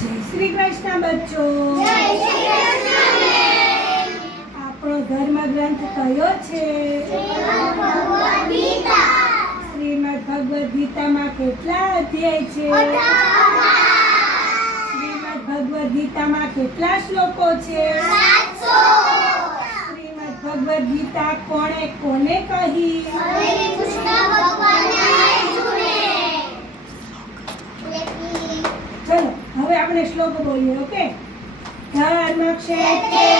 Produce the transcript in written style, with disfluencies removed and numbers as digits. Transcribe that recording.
જય શ્રી કૃષ્ણ બચ્ચો. આપણો ધર્મ ગ્રંથ કયો છે? શ્રીમદ ભગવદ ગીતામાં કેટલા અધ્યાય છે? શ્રીમદ ભગવદ ગીતામાં કેટલા શ્લોકો છે? શ્રીમદ ભગવદ ગીતા કોણે કોને કહી? ચલો હવે આપણે શ્લોક બોલીએ. ઓકે. ધર્મ ક્ષેત્રે